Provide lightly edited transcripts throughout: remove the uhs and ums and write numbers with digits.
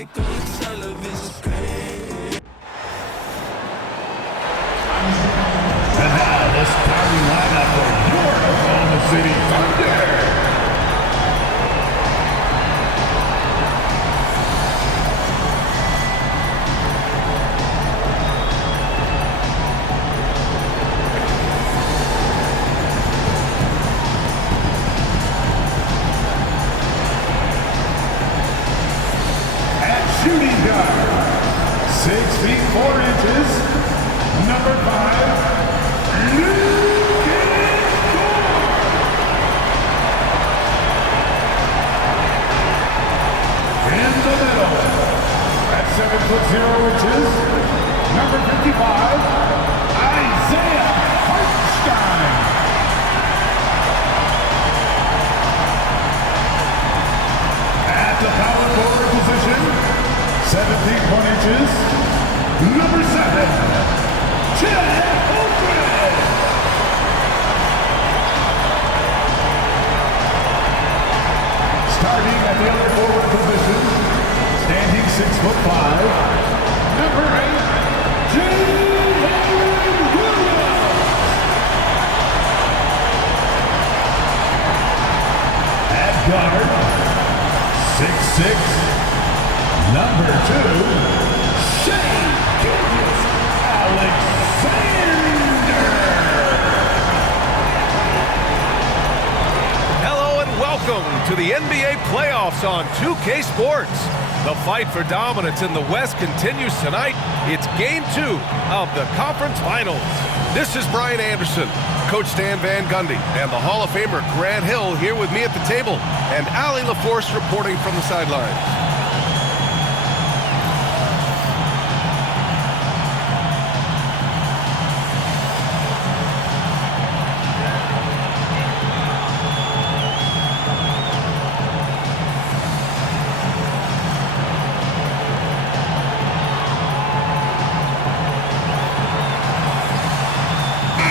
like good television screen. And now the starting lineup for your Oklahoma City Thunder. Shooting guard, 6 feet 4 inches, number 5, Lucas Gore. In the middle, at 7 foot 0 inches, number 55, Isaiah Hartenstein. At the power forward position, 17 inches, number 7, Chet Holmgren. Starting at the other forward position, standing 6'5", number 8, Jalen Williams. At guard, 6'6", number 2, Shai Gilgeous-Alexander. Hello and welcome to the NBA playoffs on 2K Sports. The fight for dominance in the West continues tonight. It's Game 2 of the Conference Finals. This is Brian Anderson, Coach Stan Van Gundy, and the Hall of Famer Grant Hill here with me at the table, and Allie LaForce reporting from the sidelines.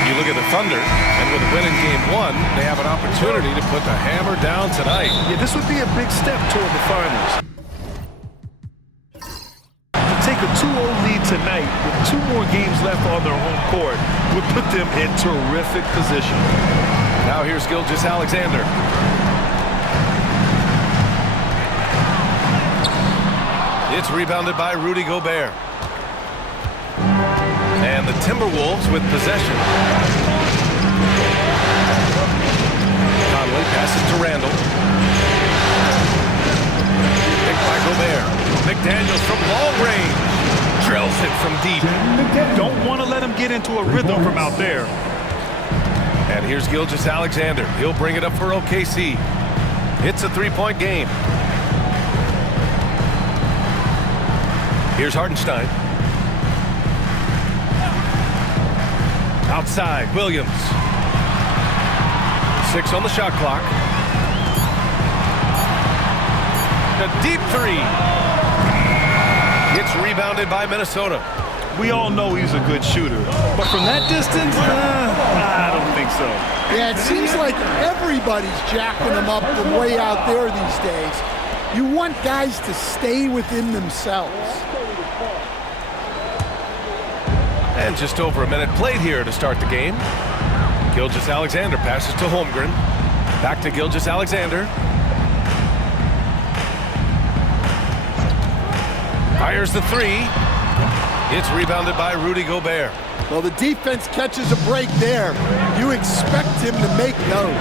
Look at the Thunder, and with a win in Game 1, they have an opportunity to put the hammer down tonight. Yeah, this would be a big step toward the finals. To take a 2-0 lead tonight with 2 more games left on their home court would put them in terrific position. Now here's Gilgeous-Alexander. It's rebounded by Rudy Gobert. And the Timberwolves with possession. Conley passes to Randall. Picked by Gobert. McDaniels from long range. Drills it from deep. Don't want to let him get into a rhythm from out there. And here's Gilgeous-Alexander. He'll bring it up for OKC. It's a 3-point game. Here's Hartenstein. Outside, Williams. 6 on the shot clock. A deep 3. It's rebounded by Minnesota. We all know he's a good shooter, but from that distance, I don't think so. Yeah, it seems like everybody's jacking him up from way out there these days. You want guys to stay within themselves. And just over a minute played here to start the game. Gilgeous-Alexander passes to Holmgren. Back to Gilgeous-Alexander. Fires the 3. It's rebounded by Rudy Gobert. Well, the defense catches a break there. You expect him to make those.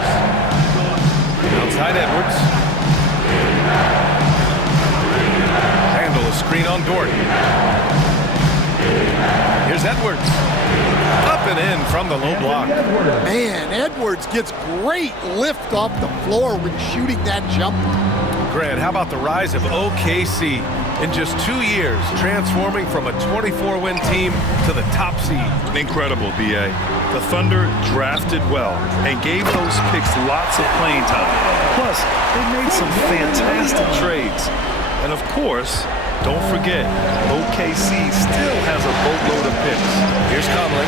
Outside Edwards. Handle a screen on Dort. Here's Edwards. Up and in from the low block. Man, Edwards gets great lift off the floor when shooting that jumper. Grant, how about the rise of OKC? In just 2 years, transforming from a 24-win team to the top seed. Incredible, B.A. The Thunder drafted well and gave those picks lots of playing time. Plus, they made some fantastic trades. And of course, don't forget, OKC still has a boatload of picks. Here's Conley,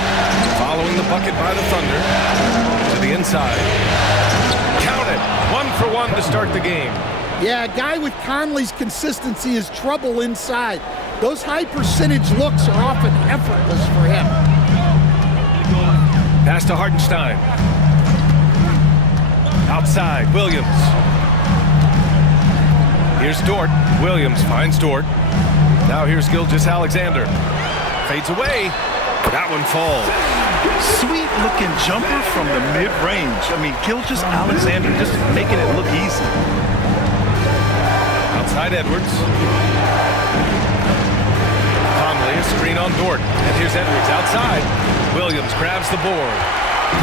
following the bucket by the Thunder. To the inside. Count it, 1 for 1 to start the game. Yeah, a guy with Conley's consistency is trouble inside. Those high percentage looks are often effortless for him. Pass to Hartenstein. Outside, Williams. Here's Dort. Williams finds Dort. Now here's Gilgeous-Alexander. Fades away. That one falls. Sweet-looking jumper from the mid-range. I mean, Gilgeous-Alexander just making it look easy. Outside Edwards. Conley, a screen on Dort. And here's Edwards outside. Williams grabs the board.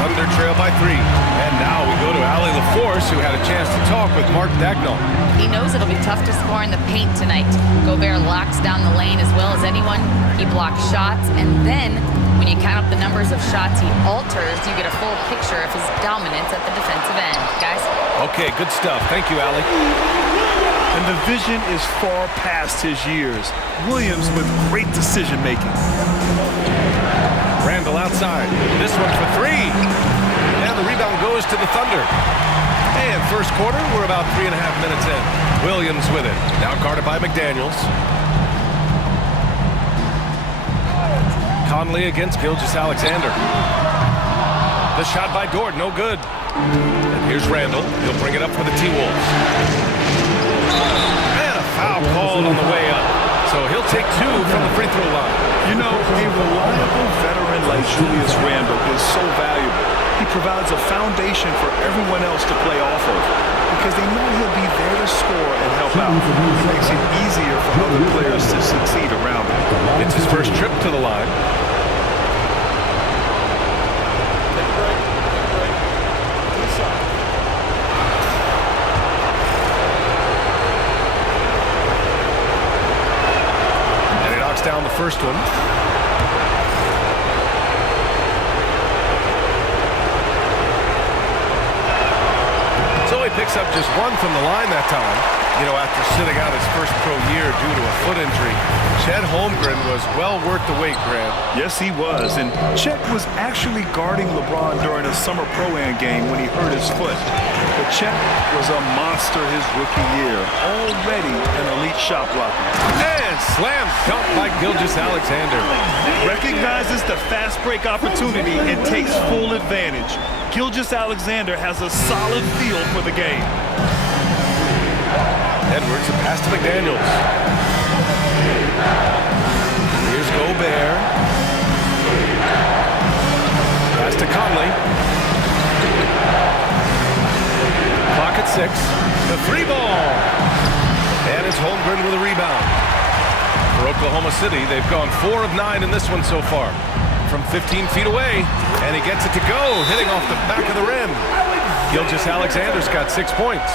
Thunder trail by 3. And now we go to Allie LaForce, who had a chance to talk with Mark Daigneault. He knows it'll be tough to score in the paint tonight. Gobert locks down the lane as well as anyone. He blocks shots, and then when you count up the numbers of shots he alters, you get a full picture of his dominance at the defensive end. Guys? Okay, good stuff. Thank you, Allie. And the vision is far past his years. Williams with great decision-making. Randall outside. This one for 3. And the rebound goes to the Thunder. And first quarter, we're about 3.5 minutes in. Williams with it. Now guarded by McDaniels. Conley against Gilgeous-Alexander. The shot by Dort, no good. And here's Randall. He'll bring it up for the T-Wolves. And a foul called on the way up. So he'll take 2 from the free throw line. You know, a reliable veteran like Julius Randle is so valuable. He provides a foundation for everyone else to play off of because they know he'll be there to score and help out. It makes it easier for other players to succeed around him. It's his first trip to the line. And he knocks down the first one. So he picks up just 1 from the line that time. You know, after sitting out his first pro year due to a foot injury, Chet Holmgren was well worth the wait, Grant. Yes, he was. And Chet was actually guarding LeBron during a summer pro-am game when he hurt his foot. But Chet was a monster his rookie year. Already an elite shot blocker. And slam dunk by Gilgeous-Alexander. Recognizes the fast break opportunity and takes full advantage. Gilgeous-Alexander has a solid feel for the game. Edwards, a pass to McDaniels. Here's Gobert. Pass to Conley. Clock at 6. The 3-ball. And it's Holmgren with a rebound. For Oklahoma City, they've gone 4 of 9 in this one so far. From 15 feet away, and he gets it to go, hitting off the back of the rim. Gilgeous-Alexander's got 6 points.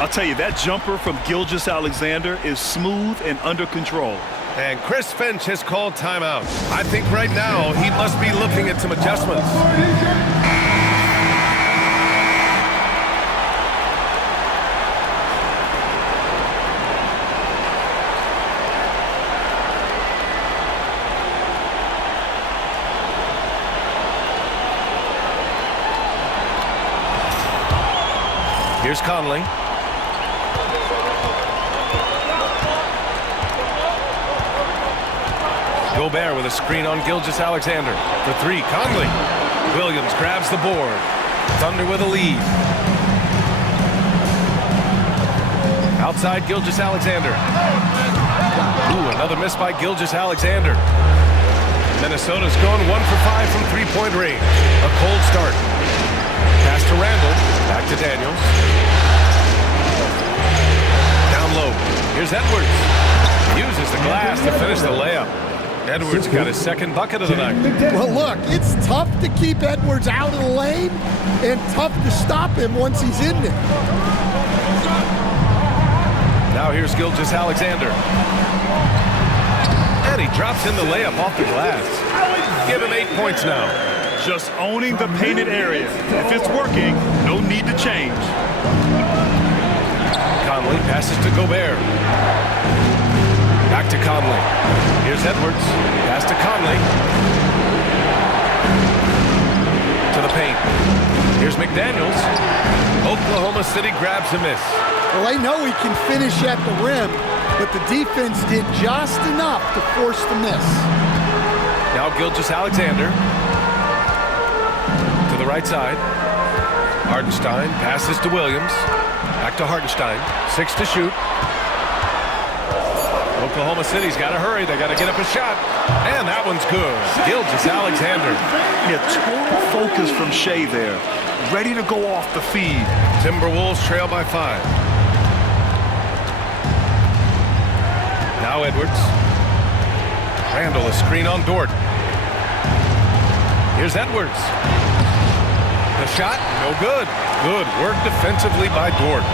I'll tell you, that jumper from Gilgeous-Alexander is smooth and under control. And Chris Finch has called timeout. I think right now he must be looking at some adjustments. Here's Conley. Gobert with a screen on Gilgeous-Alexander. For 3, Conley. Williams grabs the board. Thunder with a lead. Outside Gilgeous-Alexander. Ooh, another miss by Gilgeous-Alexander. Minnesota's gone 1 for 5 from three-point range. A cold start. Pass to Randall. Back to Daniels. Down low. Here's Edwards. Uses the glass to finish the layup. Edwards got his second bucket of the night. Well, look, it's tough to keep Edwards out of the lane and tough to stop him once he's in there. Now here's Gilgeous-Alexander. And he drops in the layup off the glass. Give him 8 points now. Just owning the painted area. If it's working, no need to change. Conley passes to Gobert. Back to Conley. Here's Edwards. Pass to Conley. To the paint. Here's McDaniels. Oklahoma City grabs a miss. Well, they know he can finish at the rim, but the defense did just enough to force the miss. Now Gilgeous-Alexander to the right side. Hartenstein passes to Williams. Back to Hartenstein. 6 to shoot. Oklahoma City's got to hurry. They got to get up a shot. And that one's good. Gilgeous-Alexander. Yeah, total focus from Shea there. Ready to go off the feed. Timberwolves trail by 5. Now Edwards. Randall, a screen on Dort. Here's Edwards. The shot, no good. Good work defensively by Dort.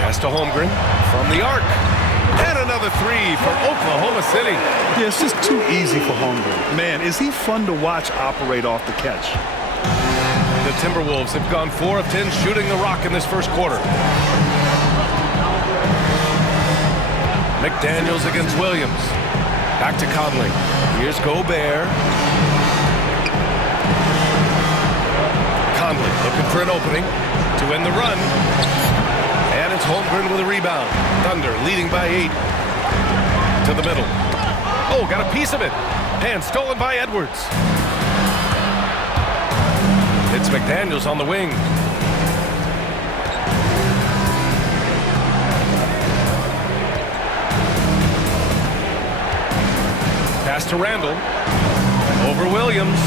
Pass to Holmgren from the arc. And another 3 for Oklahoma City. Yeah, it's just too easy for Holmgren. Man, is he fun to watch operate off the catch. The Timberwolves have gone 4 of 10 shooting the rock in this first quarter. McDaniels against Williams. Back to Conley. Here's Gobert. Conley looking for an opening to end the run. And it's Holmgren with a rebound. Thunder leading by 8. To the middle. Oh, got a piece of it. And stolen by Edwards. It's McDaniels on the wing. Pass to Randall. Over Williams.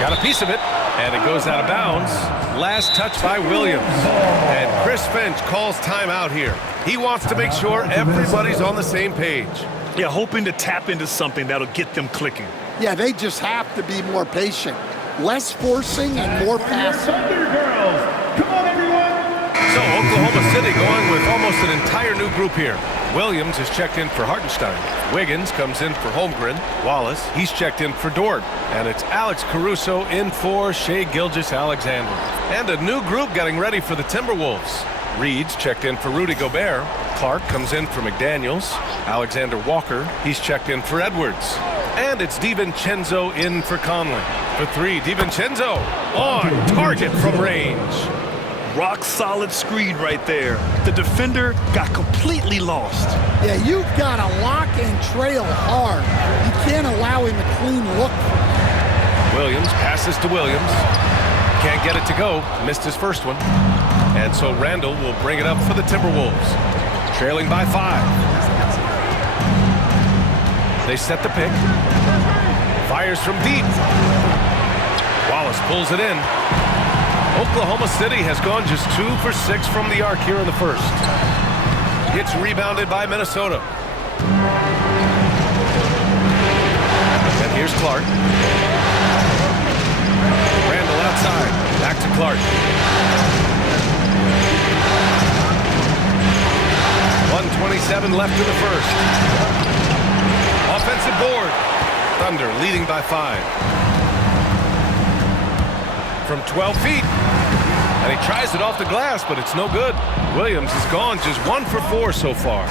Got a piece of it. And it goes out of bounds. Last touch by Williams. And Chris Finch calls timeout here. He wants to make sure everybody's on the same page. Yeah, hoping to tap into something that'll get them clicking. Yeah, they just have to be more patient. Less forcing and more passing. Thunder girls, come on everyone! So Oklahoma City going with almost an entire new group here. Williams is checked in for Hartenstein. Wiggins comes in for Holmgren. Wallace, he's checked in for Dort. And it's Alex Caruso in for Shea Gilgeous-Alexander. And a new group getting ready for the Timberwolves. Reed's checked in for Rudy Gobert. Clark comes in for McDaniels. Alexander Walker, he's checked in for Edwards. And it's DiVincenzo in for Conley. For 3, DiVincenzo on target from range. Rock solid screen right there. The defender got completely lost. Yeah, you've got to lock and trail hard. You can't allow him a clean look. Williams passes to Williams. Can't get it to go. Missed his first one. And so Randall will bring it up for the Timberwolves. Trailing by 5. They set the pick. Fires from deep. Wallace pulls it in. Oklahoma City has gone just 2 for 6 from the arc here in the first. It's rebounded by Minnesota. And here's Clark. Randall outside. Back to Clark. 1:27 left in the first. Offensive board. Thunder leading by 5. From 12 feet. And he tries it off the glass, but it's no good. Williams is gone just 1 for 4 so far.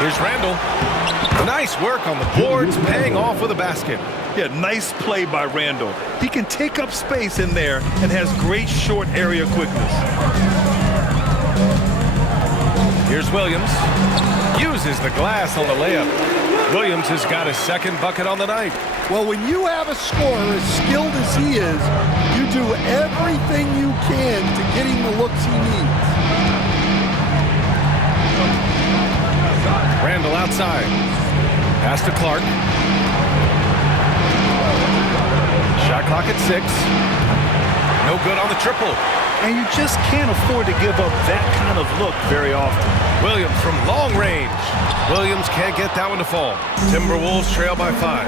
Here's Randall. Nice work on the boards, paying off with a basket. Yeah, nice play by Randall. He can take up space in there and has great short area quickness. Here's Williams. Uses the glass on the layup. Williams has got his second bucket on the night. Well, when you have a scorer as skilled as he is, you do everything you can to get him the looks he needs. Randall outside. Pass to Clark. Shot clock at 6. No good on the triple. And you just can't afford to give up that kind of look very often. Williams from long range. Williams can't get that one to fall. Timberwolves trail by 5.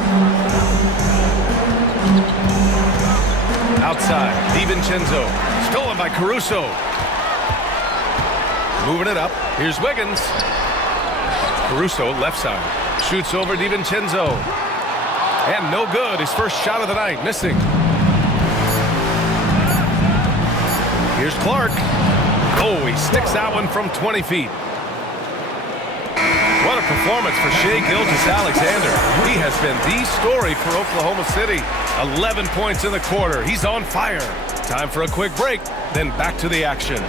Outside, DiVincenzo. Stolen by Caruso. Moving it up. Here's Wiggins. Caruso, left side. Shoots over DiVincenzo. And no good. His first shot of the night, missing. Here's Clark. Oh, he sticks that one from 20 feet. What a performance for Shai Gilgeous-Alexander. He has been the story for Oklahoma City. 11 points in the quarter. He's on fire. Time for a quick break, then back to the action.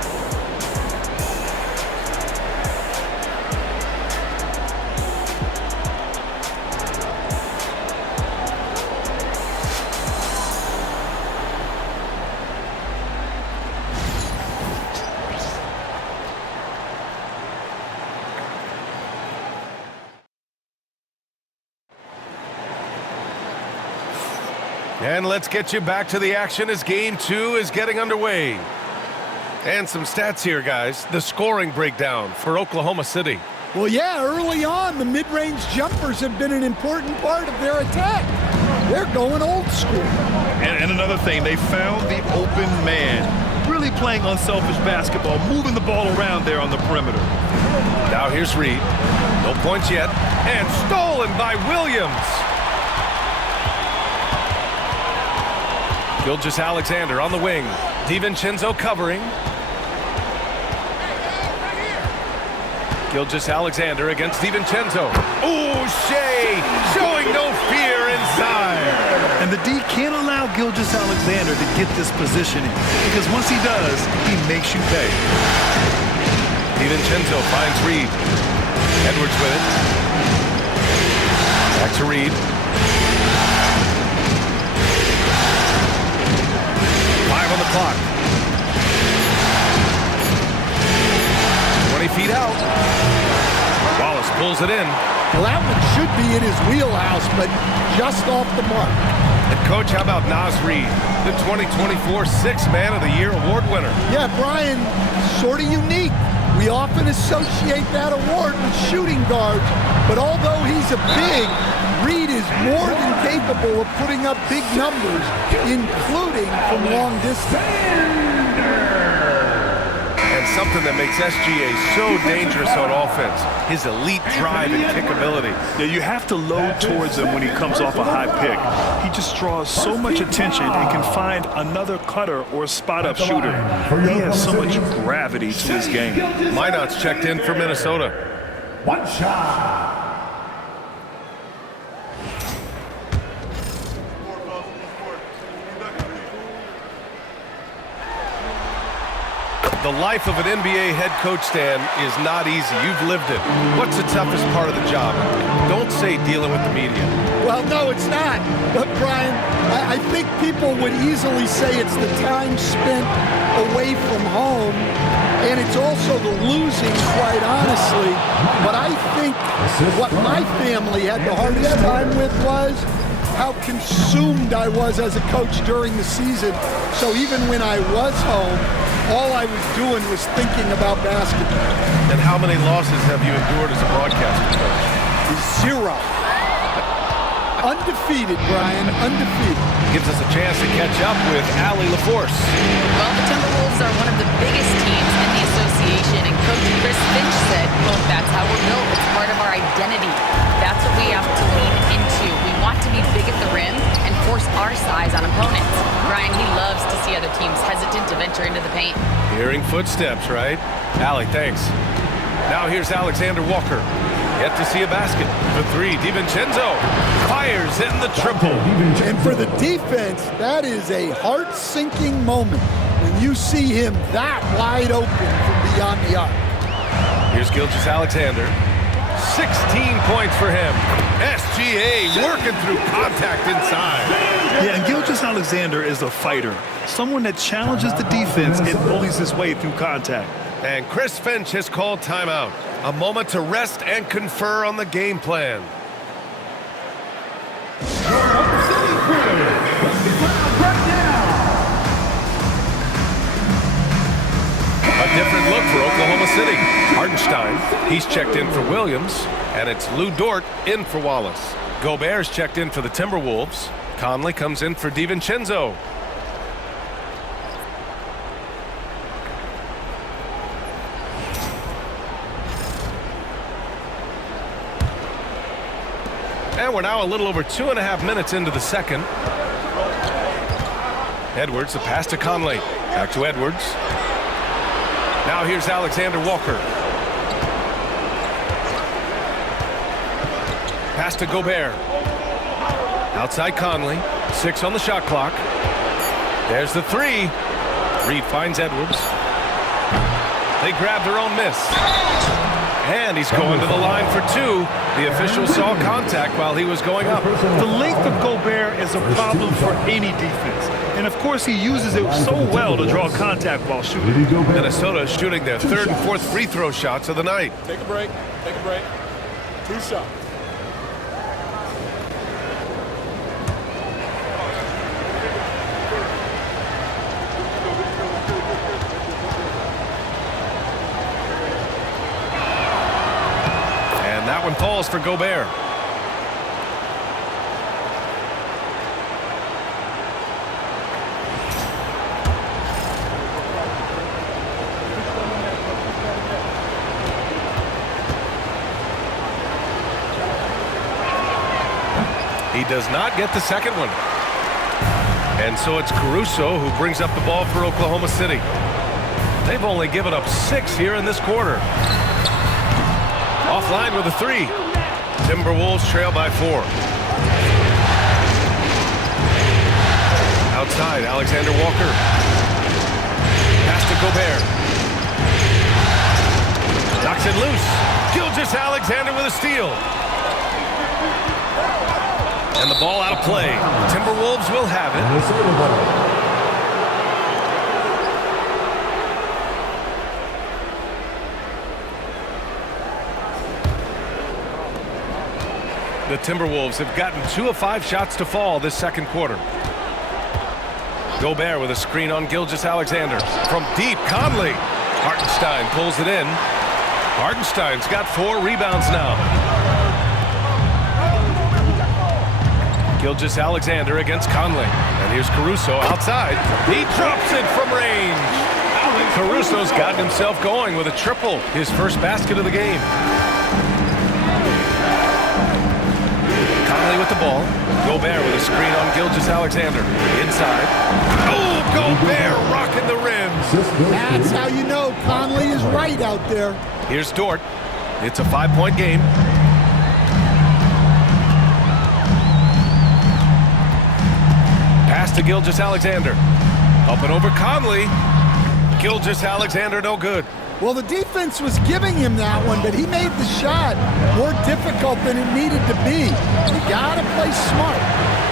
And let's get you back to the action as Game 2 is getting underway. And some stats here, guys. The scoring breakdown for Oklahoma City. Well, yeah, early on, the mid-range jumpers have been an important part of their attack. They're going old school. And another thing, they found the open man. Really playing unselfish basketball, moving the ball around there on the perimeter. Now here's Reed. No points yet. And stolen by Williams. Gilgeous-Alexander on the wing. DiVincenzo covering. Gilgeous-Alexander against DiVincenzo. Ooh, Shai showing no fear inside. And the D can't allow Gilgeous-Alexander to get this positioning, because once he does, he makes you pay. DiVincenzo finds Reed. Edwards with it. Back to Reed. 5 on the clock. 20 feet out. Wallace pulls it in. Well, that one should be in his wheelhouse, but just off the mark. And Coach, how about Naz Reid, the 2024 Sixth Man of the Year award winner? Yeah, Brian, sort of unique. We often associate that award with shooting guards, but although he's a big, Reed is more than capable of putting up big numbers, including from long distance. And something that makes SGA so dangerous on offense, his elite drive and kick ability. Yeah, you have to load towards him when he comes off a high pick. He just draws so much attention and can find another cutter or spot-up shooter. He has so much gravity to his game. Minot's checked in for Minnesota. One shot. The life of an NBA head coach, Stan, is not easy. You've lived it. What's the toughest part of the job? Don't say dealing with the media. Well, no, it's not. But, Brian, I think people would easily say it's the time spent away from home, and it's also the losing, quite honestly. But I think what my family had the hardest time with was how consumed I was as a coach during the season. So even when I was home, all I was doing was thinking about basketball. And how many losses have you endured as a broadcaster coach? 0. Undefeated, Brian, undefeated. Gives us a chance to catch up with Allie LaForce. Well, the Timberwolves are one of the biggest teams in the association, and Coach Chris Finch said, well, that's how we're built. It's part of our identity. That's what we have to lean into. We want to be big at the rim and force our size on opponents. Brian, he loves to see other teams hesitant to venture into the paint. Hearing footsteps, right? Allie, thanks. Now here's Alexander Walker. Yet to see a basket. The 3, DiVincenzo fires in the triple. And for the defense, that is a heart-sinking moment when you see him that wide open from beyond the arc. Here's Gilgeous-Alexander. 16 points for him. SGA working through contact inside. Yeah, and Gilgeous-Alexander is a fighter. Someone that challenges the defense and bullies his way through contact. And Chris Finch has called timeout. A moment to rest and confer on the game plan. A different look for Oklahoma City. Hartenstein, he's checked in for Williams, and it's Lou Dort in for Wallace. Gobert's checked in for the Timberwolves. Conley comes in for DiVincenzo. And we're now a little over 2.5 minutes into the second. Edwards, the pass to Conley. Back to Edwards. Now here's Alexander Walker. Pass to Gobert. Outside Conley. 6 on the shot clock. There's the 3. Reed finds Edwards. They grab their own miss. And he's going to the line for 2. The official saw contact while he was going up. The length of Gobert is a problem for any defense. And of course, he uses it so well to draw contact while shooting. Minnesota is shooting their 3rd and 4th free throw shots of the night. Take a break. Take a break. 2 shots. And that one falls for Gobert. He does not get the second one. And so it's Caruso who brings up the ball for Oklahoma City. They've only given up 6 here in this quarter. Offline with a 3. Timberwolves trail by 4. Outside, Alexander Walker. Pass to Gobert. Knocks it loose. Gilgeous-Alexander with a steal. And the ball out of play. Timberwolves will have it. The Timberwolves have gotten 2 of 5 shots to fall this second quarter. Gobert with a screen on Gilgeous-Alexander. From deep, Conley. Hartenstein pulls it in. Hartenstein's got 4 rebounds now. Gilgeous-Alexander against Conley. And here's Caruso outside. He drops it from range. Caruso's gotten himself going with a triple. His first basket of the game. Conley with the ball. Gobert with a screen on Gilgeous-Alexander. Inside. Oh, Gobert rocking the rims. That's how you know Conley is right out there. Here's Dort. It's a 5-point game. Pass to Gilgeous-Alexander. Up and over Conley. Gilgeous-Alexander no good. Well, the defense was giving him that one, but he made the shot more difficult than it needed to be. You gotta play smart.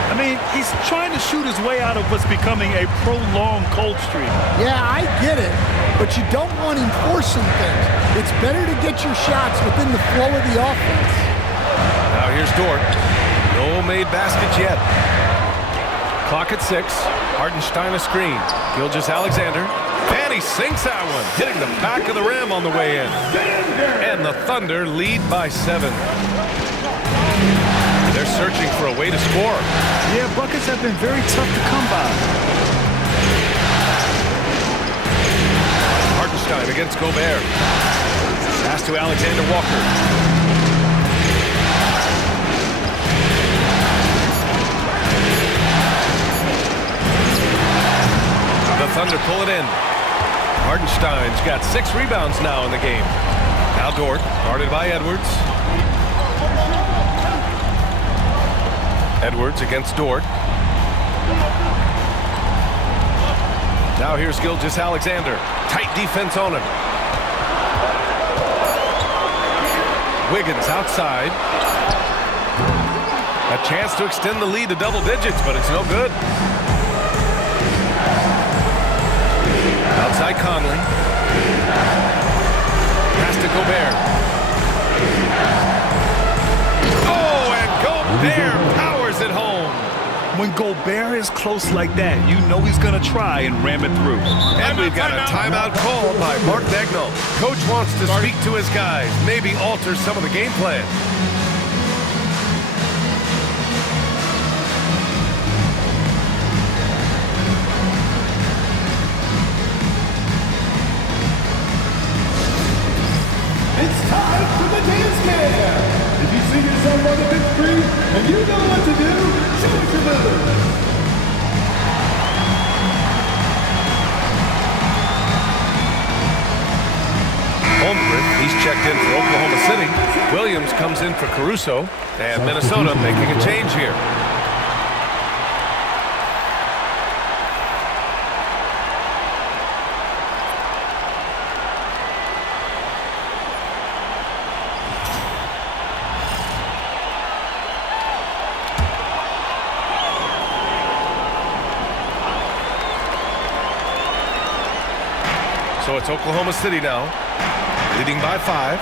I mean, he's trying to shoot his way out of what's becoming a prolonged cold streak. Yeah, I get it, but you don't want him forcing things. It's better to get your shots within the flow of the offense. Now here's Dort. No made baskets yet. Clock at 6. Hartenstein a screen. Gilgeous-Alexander. And he sinks that one, hitting the back of the rim on the way in. And the Thunder lead by 7. They're searching for a way to score. Yeah, buckets have been very tough to come by. Hartenstein against Gobert. Pass to Alexander Walker. The Thunder pull it in. Hartenstein's got 6 rebounds now in the game. Now Dort, guarded by Edwards. Edwards against Dort. Now here's Gilgeous-Alexander. Tight defense on him. Wiggins outside. A chance to extend the lead to double digits, but it's no good. Outside Conley. Pass to Gobert. Oh, and Gobert powers it home. When Gobert is close like that, you know he's going to try and ram it through. And we've got a timeout called by Mark Daigneault. Coach wants to speak to his guys, maybe alter some of the game plan. It's time for the dance cam. If you see yourself on the big screen and you know what to do, show us your moves. Holmgren, he's checked in for Oklahoma City. Williams comes in for Caruso. And Minnesota making a change here. So it's Oklahoma City now, leading by 5.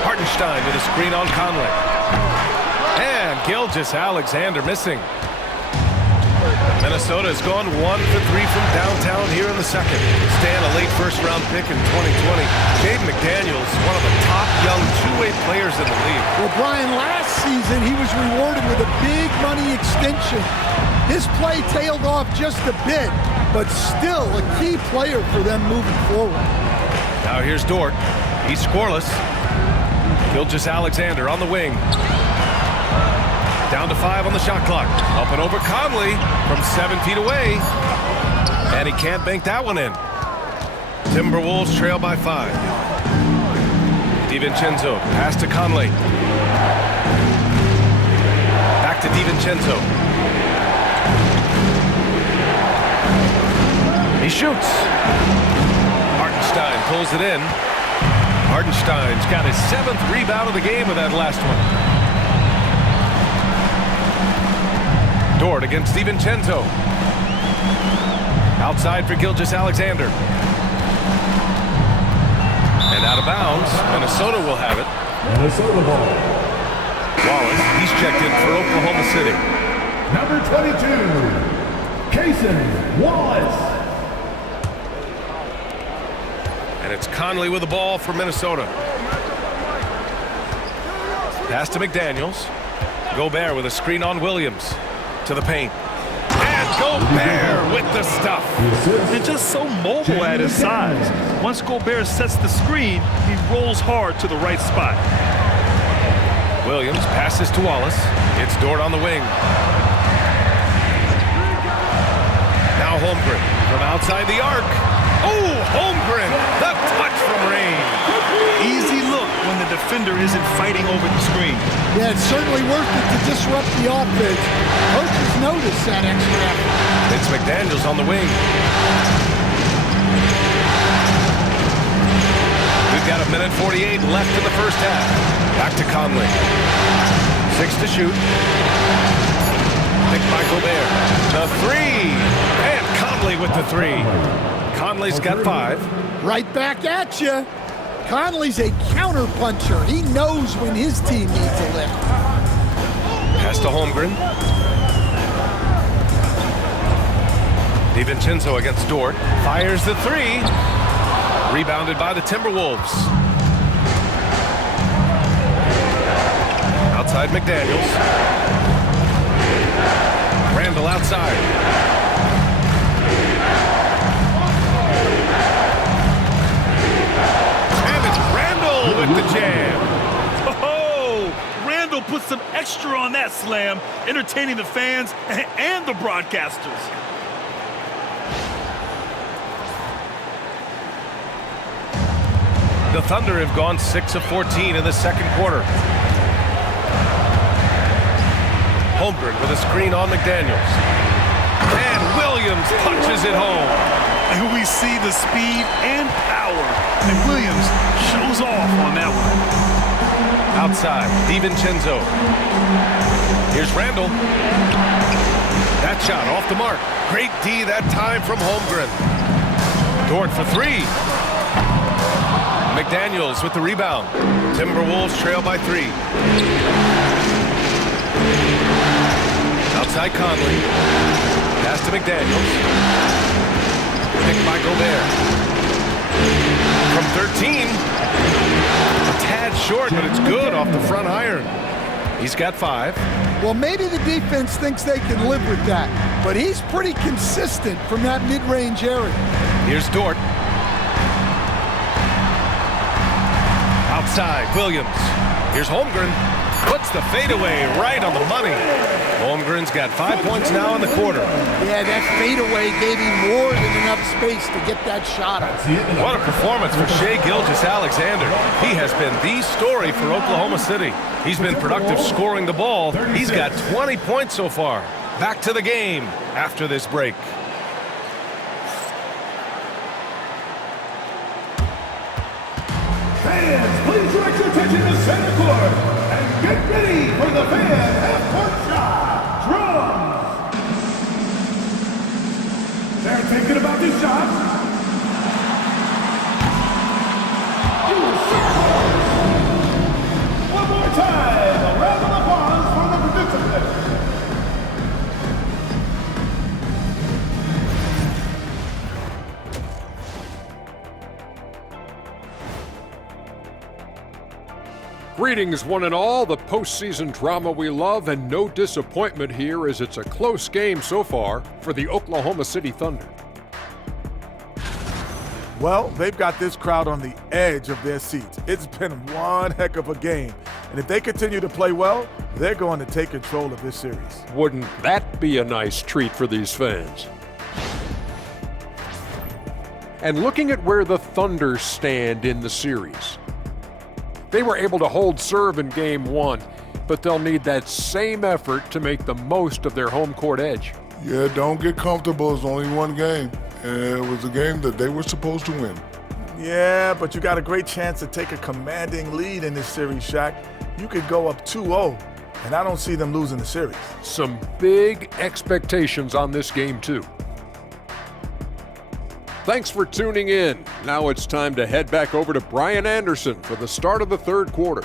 Hartenstein with a screen on Conley. And Gilgeous-Alexander missing. Minnesota has gone 1 for 3 from downtown here in the second. Stan, a late first-round pick in 2020. Jaden McDaniels, one of the top young two-way players in the league. Well, Brian, last season he was rewarded with a big money extension. His play tailed off just a bit, but still a key player for them moving forward. Now here's Dort. He's scoreless. Gilgeous-Alexander on the wing. Down to 5 on the shot clock. Up and over Conley from 7 feet away. And he can't bank that one in. Timberwolves trail by 5. DiVincenzo, pass to Conley. Back to DiVincenzo. He shoots. Hartenstein pulls it in. Hartenstein's got his 7th rebound of the game with that last one. Dort against DiVincenzo. Outside for Gilgeous-Alexander. And out of bounds. Minnesota will have it. Minnesota ball. Wallace, he's checked in for Oklahoma City. Number 22, Cason Wallace. And it's Conley with the ball for Minnesota. Pass to McDaniels. Gobert with a screen on Williams. To the paint. And Gobert with the stuff. And just so mobile at his size. Once Gobert sets the screen, he rolls hard to the right spot. Williams passes to Wallace. It's Dort on the wing. Now Holmgren from outside the arc. Oh, Holmgren, the touch from range. Easy look when the defender isn't fighting over the screen. Yeah, it's certainly worth it to disrupt the offense. Coaches notice that extra effort. It's McDaniels on the wing. We've got 1:48 left in the first half. Back to Conley. 6 to shoot. Picked by Gobert. The 3. And Conley with the 3. Conley's got 5. Right back at you. Conley's a counter-puncher. He knows when his team needs a lift. Pass to Holmgren. DiVincenzo against Dort. Fires the 3. Rebounded by the Timberwolves. Outside McDaniels. Randall outside. With the jam. Oh, Randall put some extra on that slam, entertaining the fans and the broadcasters. The Thunder have gone 6 of 14 in the second quarter. Holmgren with a screen on McDaniels. And Williams punches it home. And we see the speed and power. And Williams shows off on that one. Outside, DiVincenzo. Here's Randall. That shot off the mark. Great D that time from Holmgren. Dort for 3. McDaniels with the rebound. Timberwolves trail by 3. Outside Conley. Pass to McDaniels. Picked by Gobert. From 13. A tad short, but it's good off the front iron. He's got 5. Well, maybe the defense thinks they can live with that, but he's pretty consistent from that mid-range area. Here's Dort. Outside, Williams. Here's Holmgren. Puts the fadeaway right on the money. Holmgren's got 5 points now in the quarter. Yeah, that fadeaway gave him more than enough space to get that shot up. What a performance for Shai Gilgeous-Alexander. He has been the story for Oklahoma City. He's been productive scoring the ball. He's got 20 points so far. Back to the game after this break. Fans, please direct your attention to center court and get ready for the fan half-court shot. Drums. They're thinking about this shot. One more time, a round of applause for the participants. Greetings, one and all. The postseason drama we love, and no disappointment here as it's a close game so far for the Oklahoma City Thunder. Well, they've got this crowd on the edge of their seats. It's been one heck of a game. And if they continue to play well, they're going to take control of this series. Wouldn't that be a nice treat for these fans? And looking at where the Thunder stand in the series. They were able to hold serve in Game 1, but they'll need that same effort to make the most of their home court edge. Yeah, don't get comfortable. It's only one game. And it was a game that they were supposed to win. Yeah, but you got a great chance to take a commanding lead in this series, Shaq. You could go up 2-0, and I don't see them losing the series. Some big expectations on this game, too. Thanks for tuning in. Now it's time to head back over to Brian Anderson for the start of the third quarter.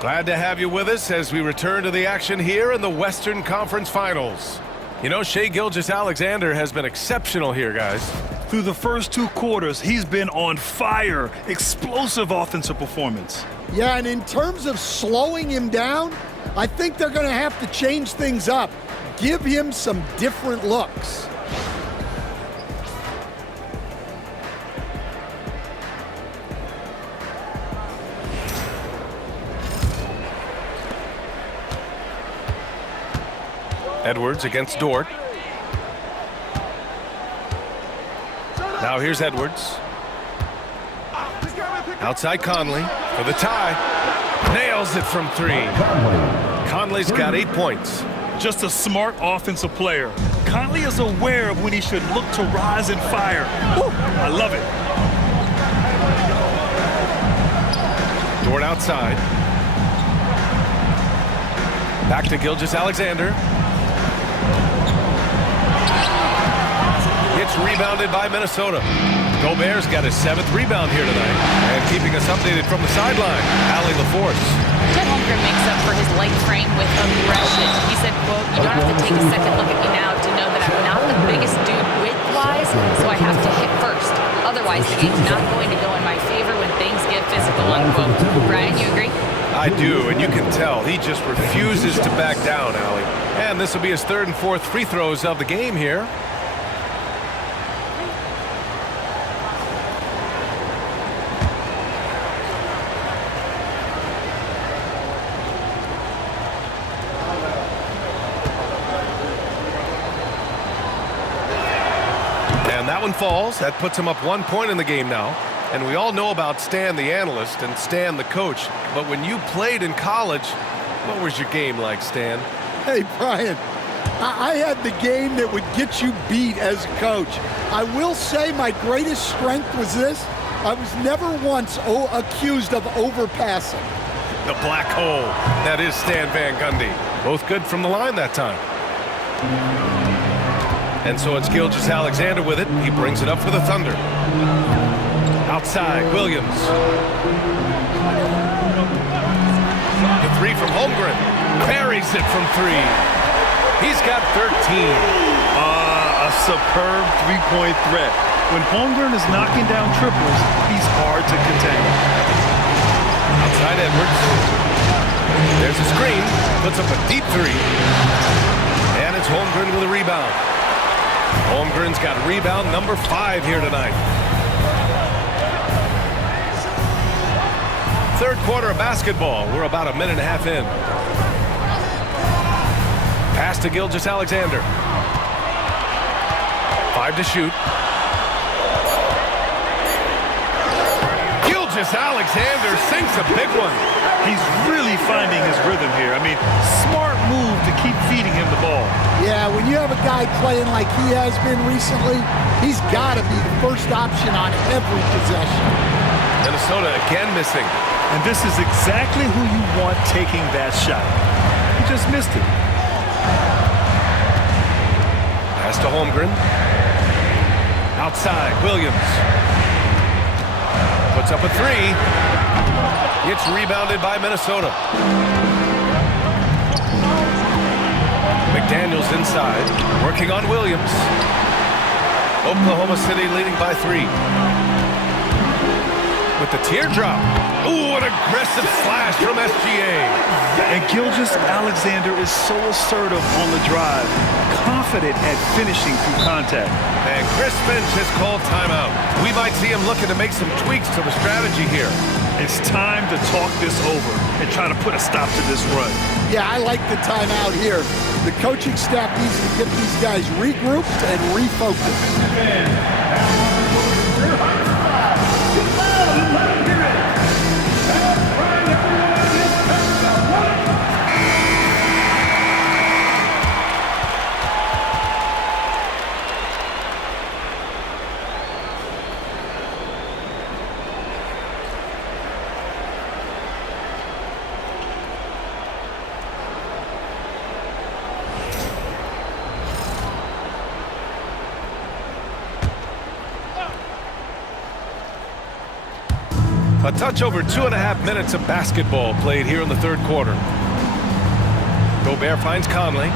Glad to have you with us as we return to the action here in the Western Conference Finals. You know, Shai Gilgeous-Alexander has been exceptional here, guys. Through the first 2 quarters, he's been on fire. Explosive offensive performance. Yeah, and in terms of slowing him down, I think they're going to have to change things up. Give him some different looks. Edwards against Dort. Now here's Edwards. Outside Conley for the tie. Nails it from 3. Conley's got 8 points. Just a smart offensive player. Conley is aware of when he should look to rise and fire. Woo, I love it. Dort outside. Back to Gilgeous-Alexander. It's rebounded by Minnesota. Gobert's got his 7th rebound here tonight. And keeping us updated from the sideline, Allie LaForce. Chet Holmgren makes up for his light frame with aggression. He said, quote, "You don't have to take a second look at me now to know that I'm not the biggest dude width-wise, so I have to hit first. Otherwise, the game's not going to go in my favor when things get physical," unquote. Brian, you agree? I do, and you can tell he just refuses to back down, Allie. And this will be his 3rd and 4th free throws of the game here. That one falls. That puts him up 1 point in the game now. And we all know about Stan the analyst and Stan the coach. But when you played in college, what was your game like, Stan? Hey, Brian, I had the game that would get you beat as a coach. I will say my greatest strength was this. I was never once accused of overpassing. The black hole. That is Stan Van Gundy. Both good from the line that time. And so it's Gilgeous-Alexander with it. He brings it up for the Thunder. Outside, Williams. The 3 from Holmgren. Buries it from 3. He's got 13. A superb 3-point threat. When Holmgren is knocking down triples, he's hard to contain. Outside Edwards. There's a screen. Puts up a deep 3. Holmgren with a rebound. Holmgren's got rebound number 5 here tonight. Third quarter of basketball. We're about a minute and a half in. Pass to Gilgeous-Alexander. 5 to shoot. Gilgeous-Alexander sinks a big one. He's really finding his rhythm here. I mean, smart move to keep feeding him the ball. Yeah, when you have a guy playing like he has been recently, he's got to be the first option on every possession. Minnesota again missing. And this is exactly who you want taking that shot. He just missed it. Pass to Holmgren. Outside, Williams. Puts up a 3. It's rebounded by Minnesota. McDaniels inside, working on Williams. Oklahoma City leading by 3. With the teardrop. Ooh, an aggressive slash from SGA. And Gilgeous-Alexander is so assertive on the drive, confident at finishing through contact. And Chris Finch has called timeout. We might see him looking to make some tweaks to the strategy here. It's time to talk this over and try to put a stop to this run. Yeah, I like the timeout here. The coaching staff needs to get these guys regrouped and refocused. A touch over 2.5 minutes of basketball played here in the third quarter. Gobert finds Conley.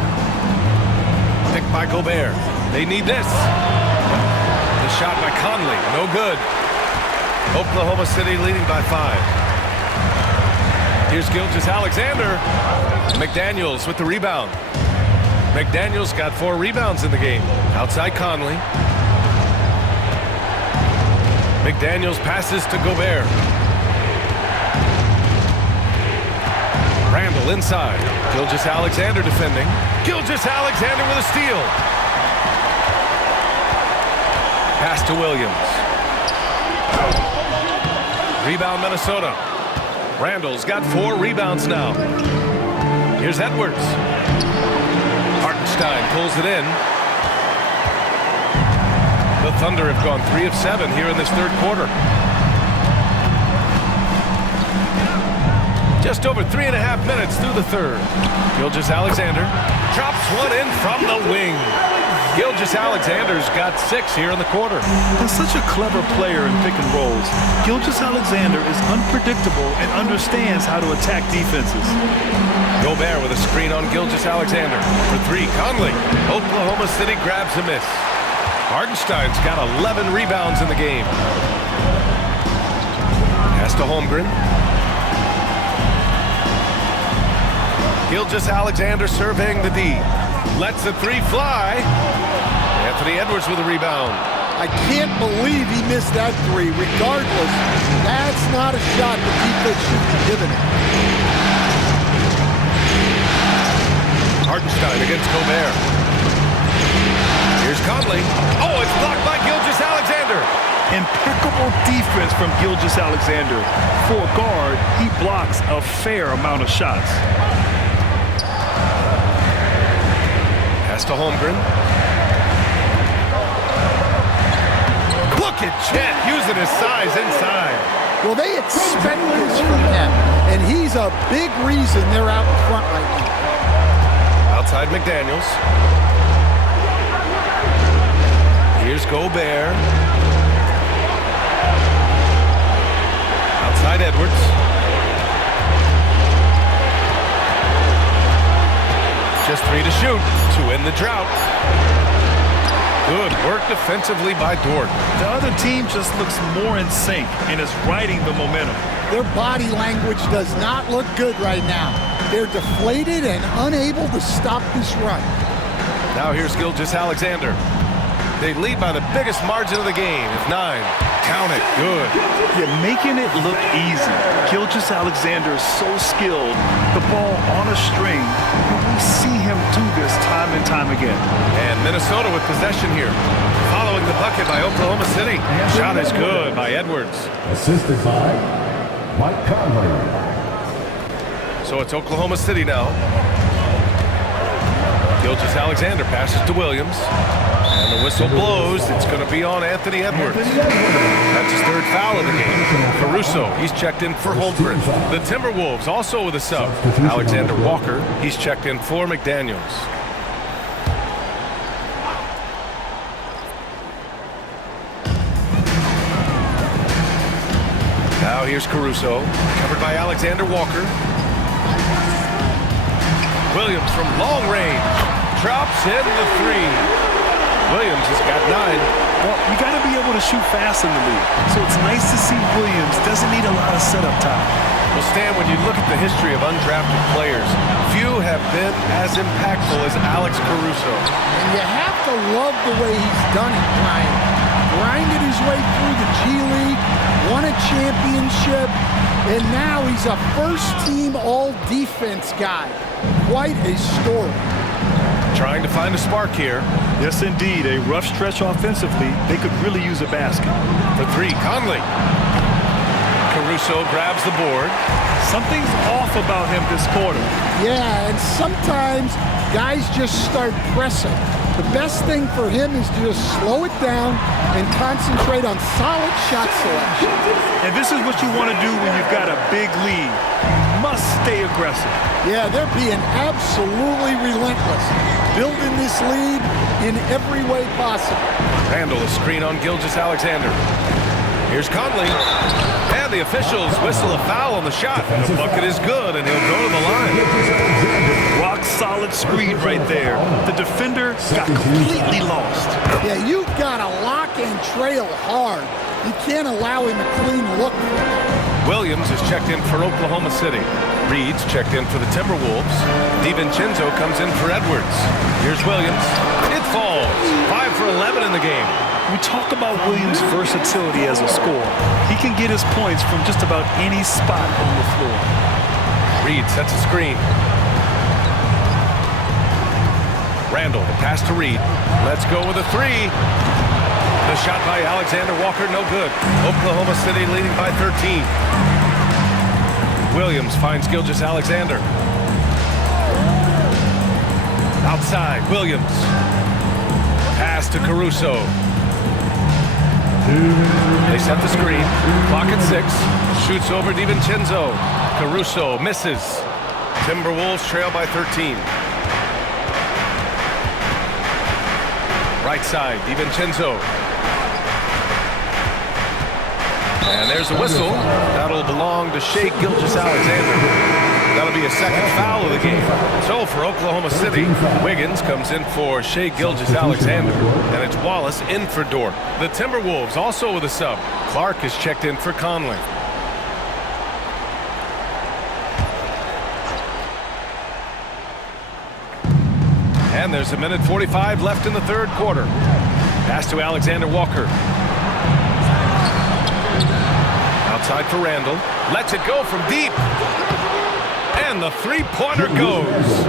Picked by Gobert. They need this. The shot by Conley, no good. Oklahoma City leading by 5. Here's Gilgeous-Alexander. McDaniels with the rebound. McDaniels got 4 rebounds in the game. Outside Conley. McDaniels passes to Gobert. Randall inside. Gilgeous-Alexander defending. Gilgeous-Alexander with a steal. Pass to Williams. Rebound Minnesota. Randall's got 4 rebounds now. Here's Edwards. Hartenstein pulls it in. The Thunder have gone 3 of 7 here in this third quarter. Just over 3.5 minutes through the third. Gilgeous-Alexander drops one in from the wing. Gilgeous-Alexander's got 6 here in the quarter. He's such a clever player in pick and rolls. Gilgeous-Alexander is unpredictable and understands how to attack defenses. Gobert with a screen on Gilgeous-Alexander. For 3, Conley. Oklahoma City grabs a miss. Hartenstein's got 11 rebounds in the game. Pass to Holmgren. Gilgeous-Alexander surveying the D. Lets the 3 fly. Anthony Edwards with a rebound. I can't believe he missed that 3. Regardless, that's not a shot the defense should be giving it. Hartenstein against Gobert. Here's Conley. Oh, it's blocked by Gilgeous-Alexander. Impeccable defense from Gilgeous-Alexander. For a guard, he blocks a fair amount of shots. Pass to Holmgren. Look at Chet using his size inside. Well, they expect this from him, and he's a big reason they're out in front right now. Outside McDaniels. Here's Gobert. Outside Edwards. Just 3 to shoot to end the drought. Good work defensively by Dort. The other team just looks more in sync and is riding the momentum. Their body language does not look good right now. They're deflated and unable to stop this run. Now here's Gilgeous-Alexander. They lead by the biggest margin of the game. It's 9. Count it. Good. You're making it look easy. Gilgeous-Alexander is so skilled. The ball on a string. And we see him do this time and time again. And Minnesota with possession here. Following the bucket by Oklahoma City. Shot is good by Edwards. Assisted by Mike Conley. So it's Oklahoma City now. Gilgeous-Alexander passes to Williams. And the whistle blows. It's going to be on Anthony Edwards. That's his 3rd foul of the game. Caruso, he's checked in for Holmgren. The Timberwolves also with a sub. Alexander Walker, he's checked in for McDaniels. Now here's Caruso, covered by Alexander Walker. Williams from long range. Drops in the 3. Williams has got 9. Well, you got to be able to shoot fast in the league. So it's nice to see Williams doesn't need a lot of setup time. Well, Stan, when you look at the history of undrafted players, few have been as impactful as Alex Caruso. And you have to love the way he's done it, Brian. Grinded his way through the G League, won a championship, and now he's a first-team all-defense guy. Quite a story. Trying to find a spark here. Yes, indeed. A rough stretch offensively. They could really use a basket. For 3, Conley. Caruso grabs the board. Something's off about him this quarter. Yeah, and sometimes guys just start pressing. The best thing for him is to just slow it down and concentrate on solid shot selection. And this is what you want to do when you've got a big lead. Must stay aggressive. Yeah, they're being absolutely relentless. Building this lead in every way possible. Randall, a screen on Gilgeous-Alexander. Here's Conley. And the officials whistle a foul on the shot. The bucket is good, and he'll go to the line. Rock solid screen right there. The defender got completely lost. Yeah, you've got to lock and trail hard. You can't allow him a clean look. Williams is checked in for Oklahoma City. Reed's checked in for the Timberwolves. DiVincenzo comes in for Edwards. Here's Williams. It falls. 5 for 11 in the game. We talk about Williams' versatility as a scorer. He can get his points from just about any spot on the floor. Reed sets a screen. Randall, the pass to Reed. Let's go with a 3. The shot by Alexander Walker, no good. Oklahoma City leading by 13. Williams finds Gilgeous-Alexander. Outside, Williams. Pass to Caruso. They set the screen. Clock at 6. Shoots over DiVincenzo. Caruso misses. Timberwolves trail by 13. Right side, DiVincenzo. And there's a whistle. That'll belong to Shai Gilgeous-Alexander. That'll be a 2nd foul of the game. So for Oklahoma City, Wiggins comes in for Shai Gilgeous-Alexander. And it's Wallace in for Dort. The Timberwolves also with a sub. Clark is checked in for Conley. And there's 1:45 left in the 3rd quarter. Pass to Alexander Walker. Outside for Randall. Lets it go from deep. And the 3-pointer goes.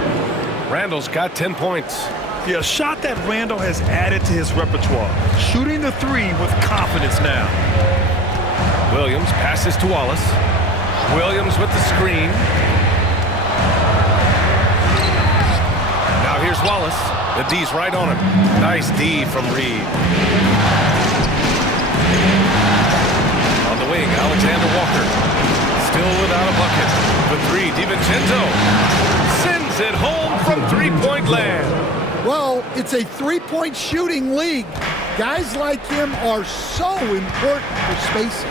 Randall's got 10 points. Yeah, a shot that Randall has added to his repertoire. Shooting the 3 with confidence now. Williams passes to Wallace. Williams with the screen. Now here's Wallace. The D's right on him. Nice D from Reed. On the wing, Alexander Walker. Still without a bucket. The 3, DiVincenzo. Sends it home from 3-point land. Well, it's a 3-point shooting league. Guys like him are so important for spacing.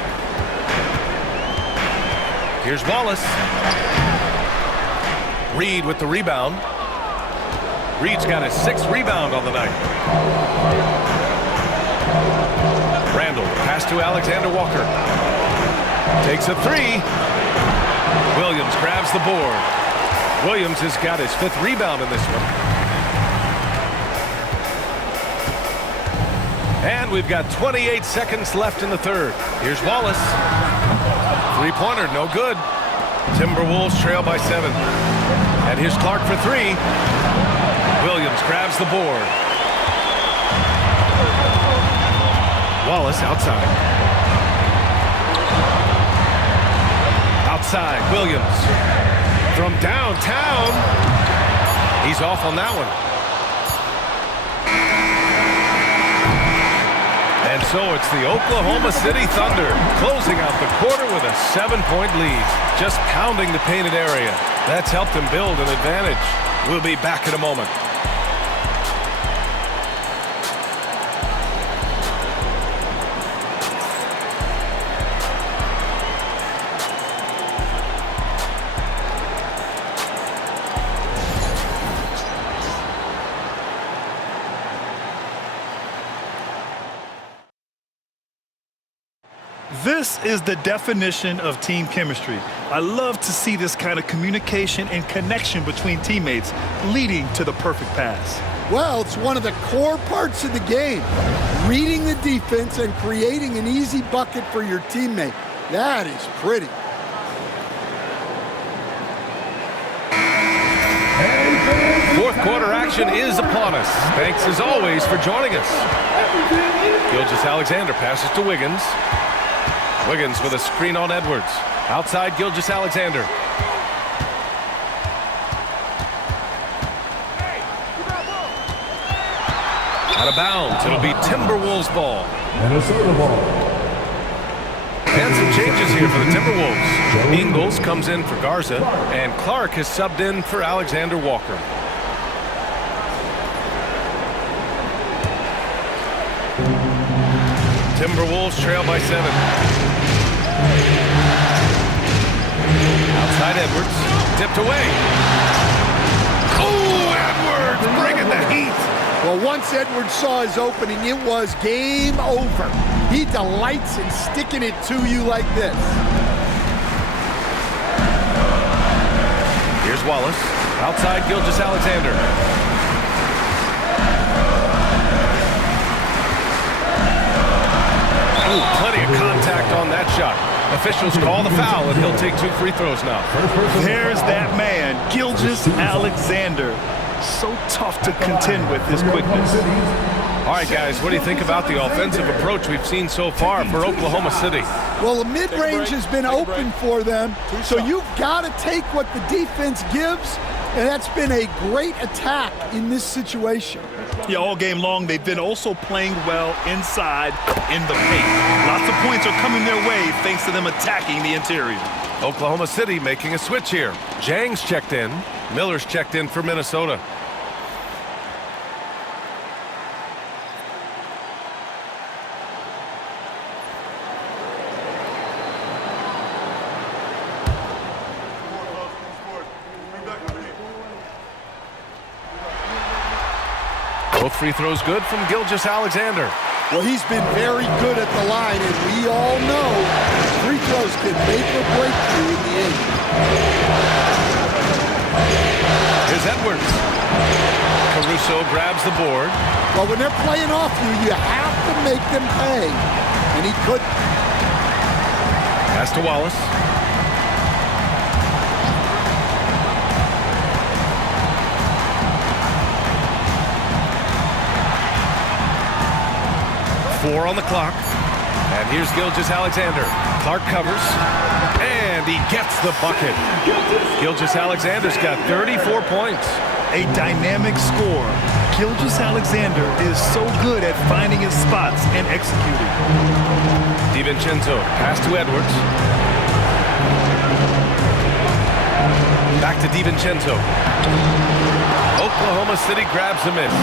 Here's Wallace. Reed with the rebound. Reed's got his 6th rebound on the night. Randall, pass to Alexander Walker. Takes a 3. Williams grabs the board. Williams has got his 5th rebound in this one. And we've got 28 seconds left in the third. Here's Wallace. Three-pointer, no good. Timberwolves trail by 7. And here's Clark for 3. Williams grabs the board. Wallace outside. Outside, Williams. From downtown. He's off on that one. And so it's the Oklahoma City Thunder closing out the quarter with a 7-point lead. Just pounding the painted area. That's helped them build an advantage. We'll be back in a moment. This is the definition of team chemistry. I love to see this kind of communication and connection between teammates leading to the perfect pass. Well, it's one of the core parts of the game. Reading the defense and creating an easy bucket for your teammate. That is pretty. Fourth quarter action is upon us. Thanks as always for joining us. Gilgeous-Alexander passes to Wiggins. Wiggins with a screen on Edwards. Outside Gilgeous-Alexander. Out of bounds. It'll be Timberwolves ball. Minnesota ball. And some changes here for the Timberwolves. Ingles comes in for Garza, and Clark has subbed in for Alexander Walker. Timberwolves trail by 7. Outside Edwards, tipped away. Oh, Edwards bringing the heat. Well, once Edwards saw his opening, it was game over. He delights in sticking it to you like this. Here's Wallace. Outside Gilgeous-Alexander. Ooh, plenty of contact on that shot. Officials call the foul, and he'll take 2 free throws now. There's that man, Gilgeous-Alexander. So tough to contend with his quickness. All right, guys, what do you think about the offensive approach we've seen so far for Oklahoma City? Well, the mid-range has been open for them, so you've got to take what the defense gives, and that's been a great attack in this situation. Yeah, all game long, they've been also playing well inside in the paint. Lots of points are coming their way thanks to them attacking the interior. Oklahoma City making a switch here. Jang's checked in. Miller's checked in for Minnesota. Both free throws good from Gilgeous-Alexander. Well, he's been very good at the line, and we all know free throws can make or break you in the end. Here's Edwards. Caruso grabs the board. Well, when they're playing off you, you have to make them pay, and he couldn't. Pass to Wallace. Four on the clock. And here's Gilgeous-Alexander. Clark covers. And he gets the bucket. Gilgeous-Alexander's got 34 points. A dynamic score. Gilgeous-Alexander is so good at finding his spots and executing. DiVincenzo, pass to Edwards. Back to DiVincenzo. Oklahoma City grabs the miss.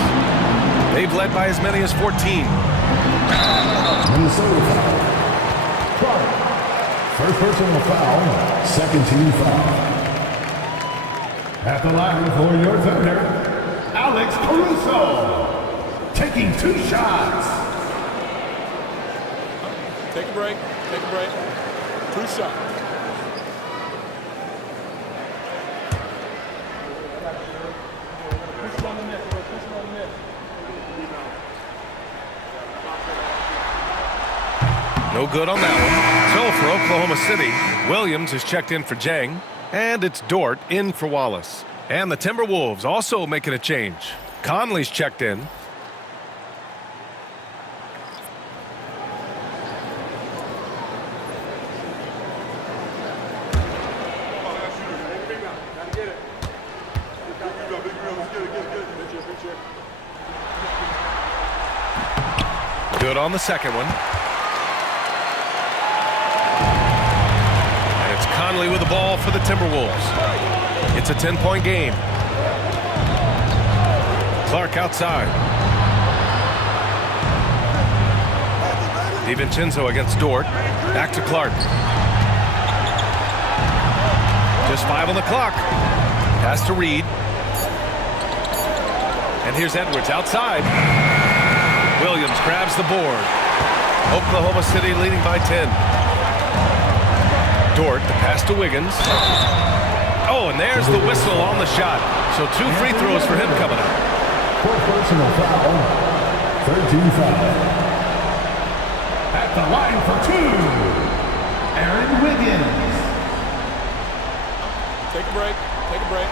They've led by as many as 14. Minnesota foul. Clark. First personal foul, second team foul. At the line for your Thunder, Alex Caruso. Taking 2 shots. Take a break. Take a break. 2 shots. Push it on the net. Push it on the net. No good on that one. So for Oklahoma City, Williams is checked in for Jang, and it's Dort in for Wallace. And the Timberwolves also making a change. Conley's checked in. Good on the second one. And it's Conley with the ball for the Timberwolves. It's a 10-point game. Clark outside. DiVincenzo against Dort. Back to Clark. Just 5 on the clock. Pass to Reed. And here's Edwards outside. Williams grabs the board. Oklahoma City leading by 10. Dort, the pass to Wiggins. Oh, and there's the whistle on the shot. So 2 free throws for him coming up. Fourth personal foul. 13 foul. At the line for 2, Aaron Wiggins. Take a break. Take a break.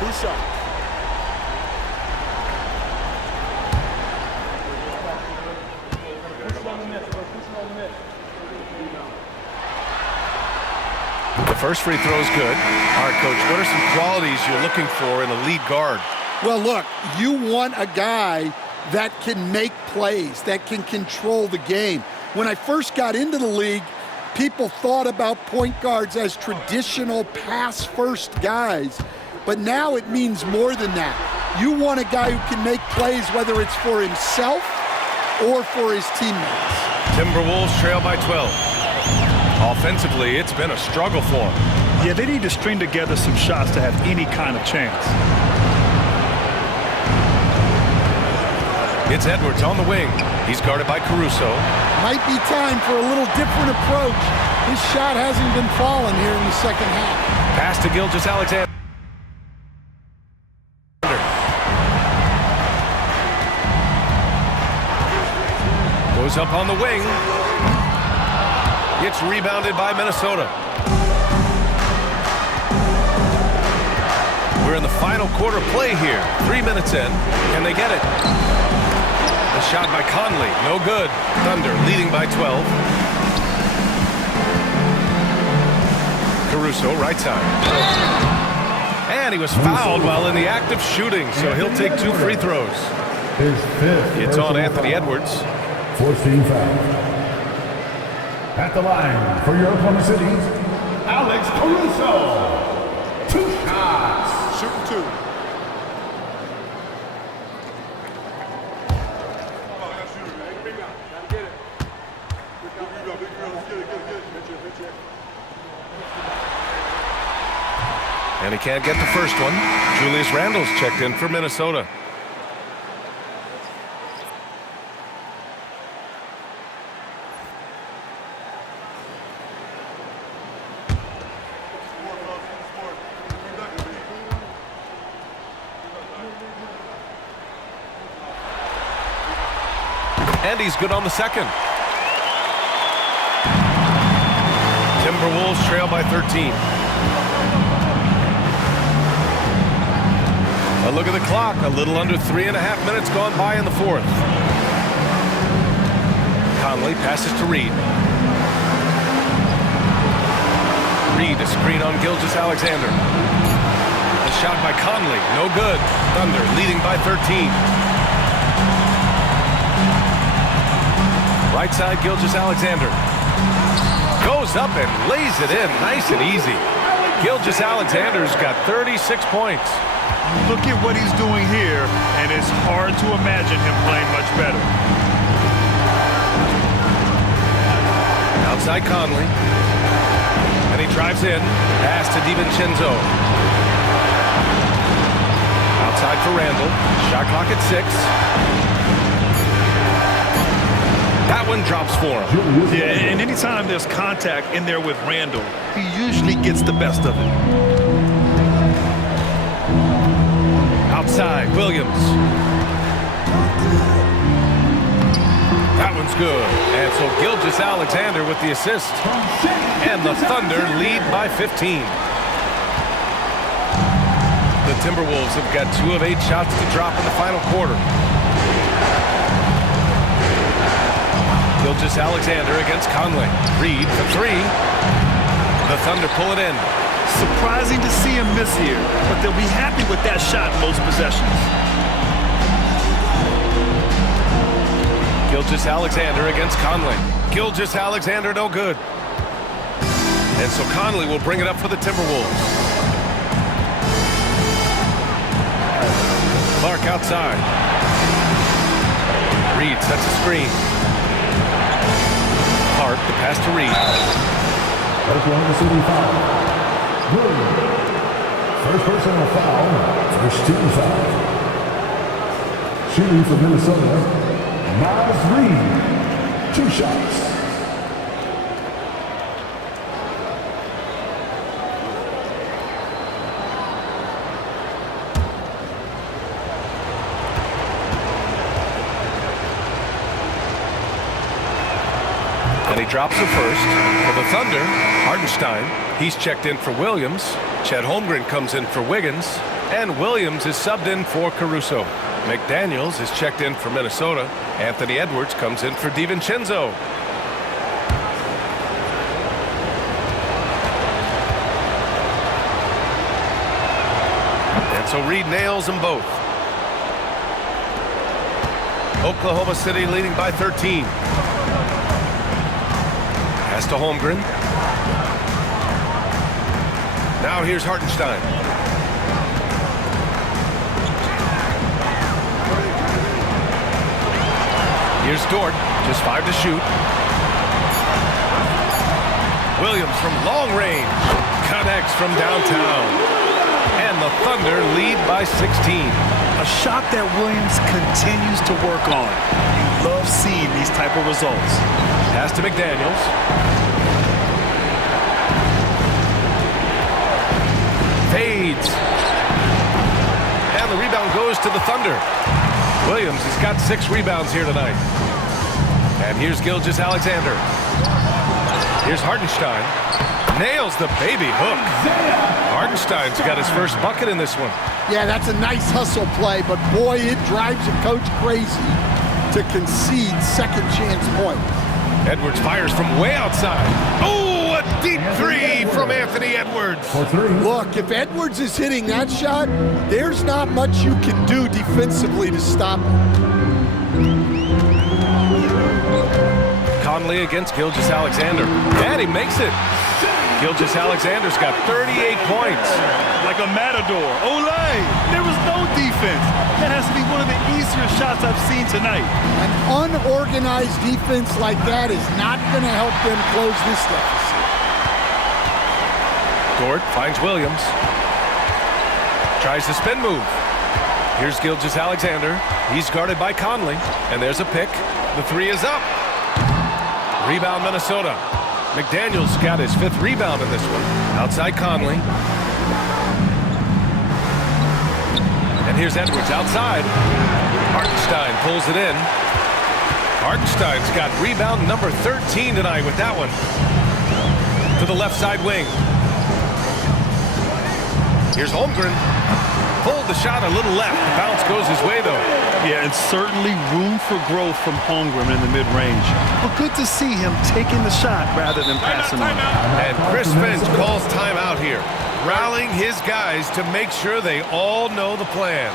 2 shots. The first free throw is good. All right, Coach, what are some qualities you're looking for in a lead guard? Well, look, you want a guy that can make plays, that can control the game. When I first got into the league, people thought about point guards as traditional pass-first guys, but now it means more than that. You want a guy who can make plays, whether it's for himself or for his teammates. Timberwolves trail by 12. Offensively, it's been a struggle for them. Yeah, they need to string together some shots to have any kind of chance. It's Edwards on the wing. He's guarded by Caruso. Might be time for a little different approach. His shot hasn't been falling here in the second half. Pass to Gilgeous-Alexander. Goes up on the wing. It's rebounded by Minnesota. We're in the final quarter play here. 3 minutes in. Can they get it? The shot by Conley. No good. Thunder leading by 12. Caruso, right side. And he was fouled while in the act of shooting, so he'll take 2 free throws. His fifth. It's on Anthony Edwards. 14 foul. At the line for your Oklahoma City, Alex Caruso. 2 shots. Shooting 2. And he can't get the first one. Julius Randle's checked in for Minnesota. And he's good on the second. Timberwolves trail by 13. A look at the clock. A little under 3.5 minutes gone by in the fourth. Conley passes to Reed. Reed, a screen on Gilgeous-Alexander. A shot by Conley. No good. Thunder leading by 13. Right side, Gilgeous-Alexander. Goes up and lays it in nice and easy. Gilgeous-Alexander's got 36 points. Look at what he's doing here, and it's hard to imagine him playing much better. Outside Conley. And he drives in. Pass to DiVincenzo. Outside for Randle. Shot clock at 6. That one drops for him. Yeah, and anytime there's contact in there with Randle, he usually gets the best of it. Outside, Williams. That one one's good. And so Gilgeous Alexander with the assist. And the Thunder lead by 15. The Timberwolves have got 2 of 8 shots to drop in the final quarter. Gilgeous Alexander against Conley. Reed for 3. The Thunder pull it in. Surprising to see him miss here, but they'll be happy with that shot most possessions. Gilgeous Alexander against Conley. Gilgeous Alexander no good. And so Conley will bring it up for the Timberwolves. Clark outside. Reed sets a screen. Clark, the pass to Reed. Oklahoma City foul. Williams. First personal foul. First team foul. Shooting for Minnesota. Miles Reed. 2 shots. And he drops the first. For the Thunder, Hartenstein. He's checked in for Williams. Chet Holmgren comes in for Wiggins. And Williams is subbed in for Caruso. McDaniels is checked in for Minnesota. Anthony Edwards comes in for DiVincenzo. And so Reed nails them both. Oklahoma City leading by 13. Pass to Holmgren. Now here's Hartenstein. Here's Dort, just 5 to shoot. Williams from long range, connects from downtown. And the Thunder lead by 16. A shot that Williams continues to work on. You love seeing these type of results. Pass to McDaniels. Fades. And the rebound goes to the Thunder. Williams has got 6 rebounds here tonight. And here's Gilgeous Alexander. Here's Hartenstein. Nails the baby hook. Hartenstein's got his first bucket in this one. Yeah, that's a nice hustle play, but boy, it drives a coach crazy to concede second chance points. Edwards fires from way outside. Oh, a deep 3 from Anthony Edwards. Look, if Edwards is hitting that shot, there's not much you can do defensively to stop him. Conley against Gilgeous Alexander. And he makes it. Gilgeous Alexander's got 38 points. Like a matador. Olay! There was no defense. That has to be one of the easier shots I've seen tonight. An unorganized defense like that is not going to help them close this deficit. Dort finds Williams. Tries the spin move. Here's Gilgeous Alexander. He's guarded by Conley. And there's a pick. The 3 is up. Rebound Minnesota. McDaniels got his 5th rebound in this one. Outside Conley. And here's Edwards outside. Hartenstein pulls it in. Hartenstein's got rebound number 13 tonight with that one. To the left side wing. Here's Holmgren. Pulled the shot a little left. The bounce goes his way, though. Yeah, and certainly room for growth from Holmgren in the mid-range. But good to see him taking the shot rather than passing on. And Chris Finch calls timeout here, rallying his guys to make sure they all know the plan.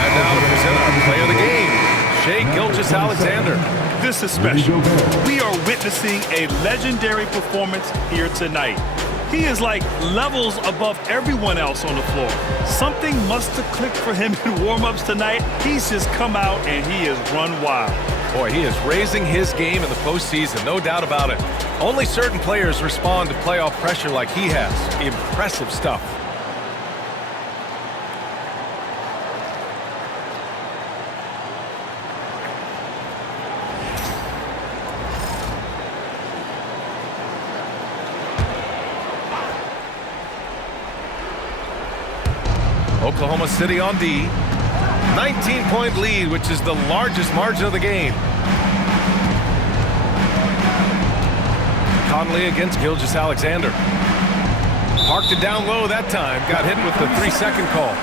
And now to present our play of the game, Shai Gilgeous-Alexander. This is special. We are witnessing a legendary performance here tonight. He is like levels above everyone else on the floor. Something must have clicked for him in warm-ups tonight. He's just come out and he has run wild. Boy, he is raising his game in the postseason, no doubt about it. Only certain players respond to playoff pressure like he has. Impressive stuff. Oklahoma City on D. 19-point lead, which is the largest margin of the game. Conley against Gilgeous-Alexander. Parked it down low that time. Got hit with the 3-second call.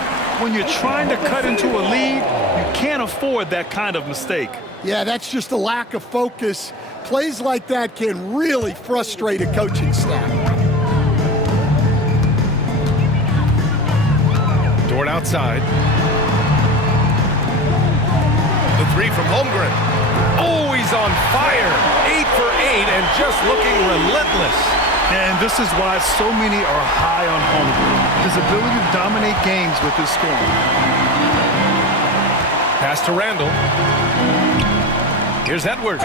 When you're trying to cut into a lead, you can't afford that kind of mistake. Yeah, that's just a lack of focus. Plays like that can really frustrate a coaching staff. Dort outside. The three from Holmgren. Oh, he's on fire. 8 for 8 and just looking relentless. And this is why so many are high on Holmgren. His ability to dominate games with his scoring. Pass to Randall. Here's Edwards.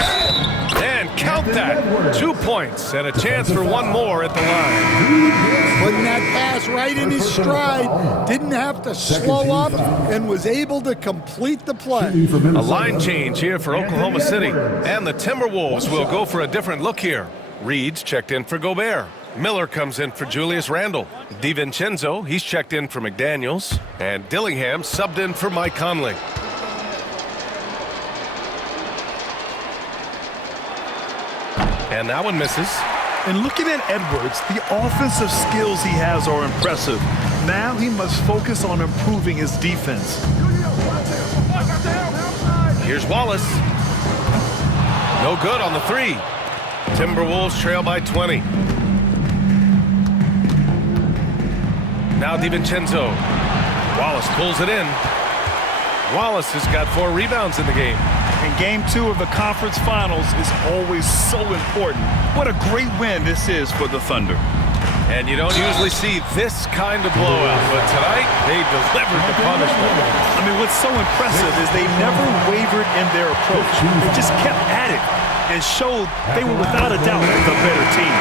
And count that. 2 points and a chance for one more at the line. Putting that pass right in his stride. Didn't have to slow up and was able to complete the play. A line change here for Oklahoma City. And the Timberwolves will go for a different look here. Reed's checked in for Gobert. Miller comes in for Julius Randle. DiVincenzo, he's checked in for McDaniels. And Dillingham subbed in for Mike Conley. And that one misses. And looking at Edwards, the offensive skills he has are impressive. Now he must focus on improving his defense. Here's Wallace. No good on the 3. Timberwolves trail by 20. Now DiVincenzo. Wallace pulls it in. Wallace has got 4 rebounds in the game. And game 2 of the conference finals is always so important. What a great win this is for the Thunder. And you don't usually see this kind of blowout, but tonight they delivered the punishment. I mean, what's so impressive is they never wavered in their approach. They just kept at it and showed they were without a doubt the better team.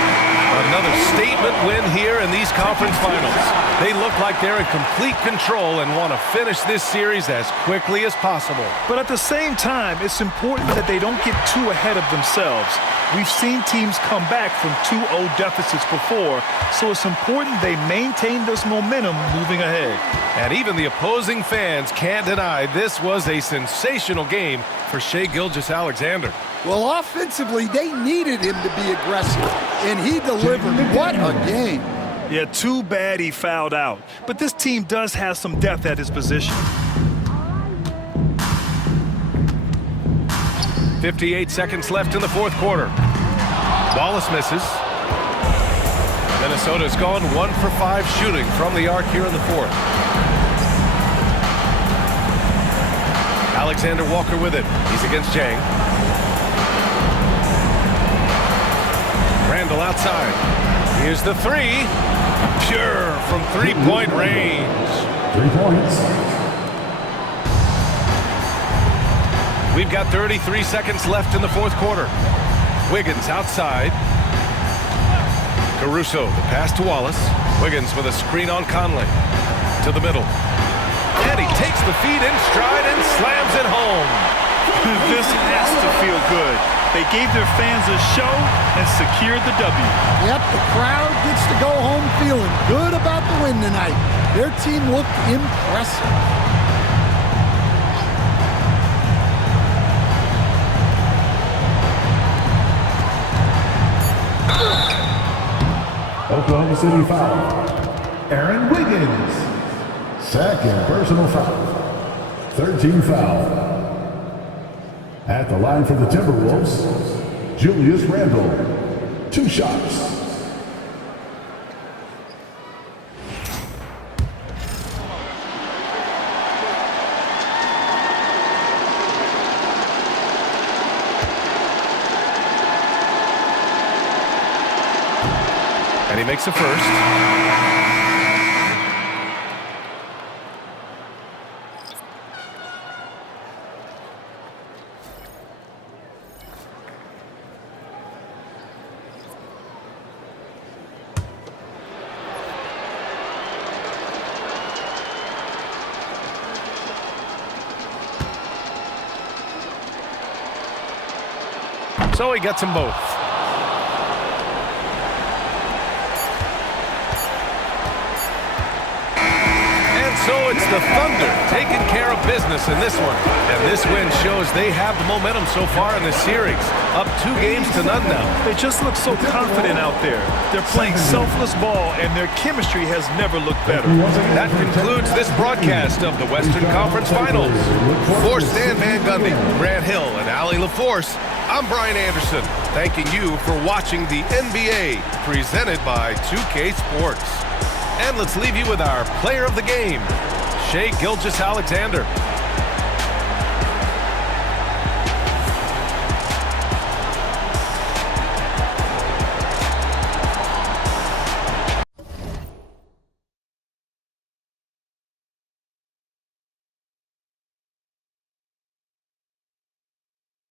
Another statement win here in these conference finals. They look like they're in complete control and want to finish this series as quickly as possible. But at the same time, it's important that they don't get too ahead of themselves. We've seen teams come back from 2-0 deficits before, so it's important they maintain this momentum moving ahead. And even the opposing fans can't deny this was a sensational game for Shai Gilgeous-Alexander. Well, offensively, they needed him to be aggressive, and he delivered. What a game. Yeah, too bad he fouled out. But this team does have some depth at his position. 58 seconds left in the 4th quarter. Wallace misses. Minnesota's gone 1 for 5 shooting from the arc here in the 4th. Alexander Walker with it. He's against Jang. Randall outside. Here's the 3. Pure from 3-point range. 3 points. We've got 33 seconds left in the 4th quarter. Wiggins outside. Caruso, the pass to Wallace. Wiggins with a screen on Conley. To the middle. And he takes the feed in stride and slams it home. This has to feel good. They gave their fans a show and secured the W. Yep, the crowd gets to go home feeling good about the win tonight. Their team looked impressive. Oklahoma City foul. Aaron Wiggins. Second personal foul. 13 foul. At the line for the Timberwolves, Julius Randle. 2 shots. And he makes the first. So he gets them both. so it's the Thunder taking care of business in this one. And this win shows they have the momentum so far in this series. Up 2 games to none now. They just look so confident out there. They're playing selfless ball, and their chemistry has never looked better. That concludes this broadcast of the Western Conference Finals. For Stan Van Gundy, Grant Hill, and Allie LaForce, I'm Brian Anderson, thanking you for watching the NBA presented by 2K Sports. And let's leave you with our player of the game, Shai Gilgeous-Alexander.